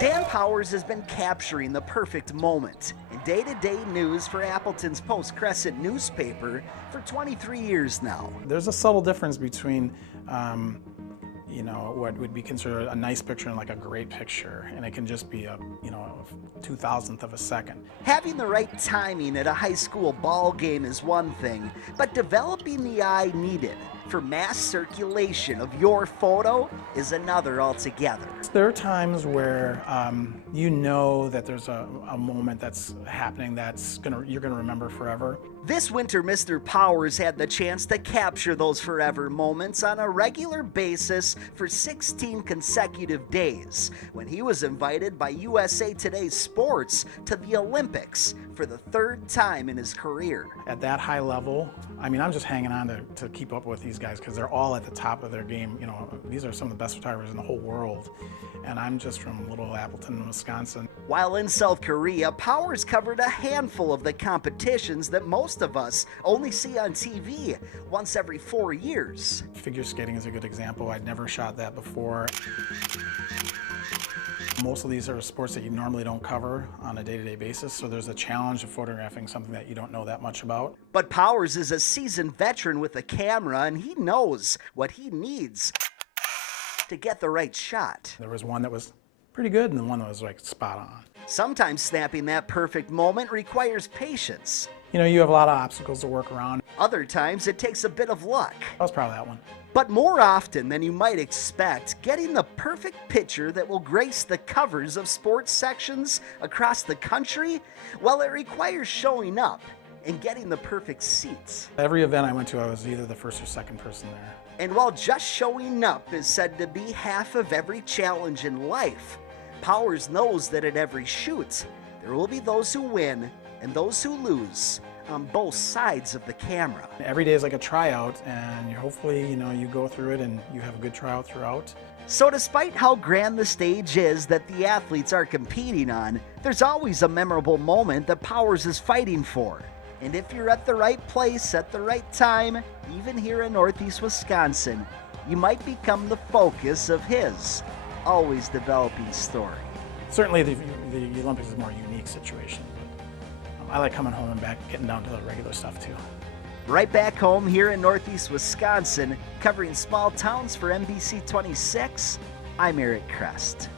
Dan Powers has been capturing the perfect moment in day-to-day news for Appleton's Post-Crescent newspaper for 23 years now. There's a subtle difference between what would be considered a nice picture and like a great picture, and it can just be a 2,000th of a second. Having the right timing at a high school ball game is one thing, but developing the eye needed for mass circulation of your photo is another altogether. There are times where you know that there's a moment that's happening you're gonna remember forever. This winter, Mr. Powers had the chance to capture those forever moments on a regular basis for 16 consecutive days when he was invited by USA Today's Sports to the Olympics for the third time in his career. At that high level, I'm just hanging on to keep up with these guys because they're all at the top of their game. These are some of the best photographers in the whole world, and I'm just from little Appleton, Wisconsin. While in South Korea, Powers covered a handful of the competitions that most of us only see on TV once every 4 years. Figure skating is a good example. I'd never shot that before. Most of these are sports that you normally don't cover on a day-to-day basis, so there's a challenge of photographing something that you don't know that much about. But Powers is a seasoned veteran with a camera, and he knows what he needs to get the right shot. There was one that was pretty good and one that was like spot on. Sometimes snapping that perfect moment requires patience. You have a lot of obstacles to work around. Other times it takes a bit of luck. I was proud of that one. But more often than you might expect, getting the perfect picture that will grace the covers of sports sections across the country, well, it requires showing up and getting the perfect seats. Every event I went to, I was either the first or second person there. And while just showing up is said to be half of every challenge in life, Powers knows that at every shoot, there will be those who win and those who lose on both sides of the camera. Every day is like a tryout, and hopefully, you go through it and you have a good tryout throughout. So despite how grand the stage is that the athletes are competing on, there's always a memorable moment that Powers is fighting for. And if you're at the right place at the right time, even here in Northeast Wisconsin, you might become the focus of his always developing story. Certainly the Olympics is a more unique situation. I like coming home and back, getting down to the regular stuff too. Right back home here in Northeast Wisconsin, covering small towns for NBC 26, I'm Eric Crest.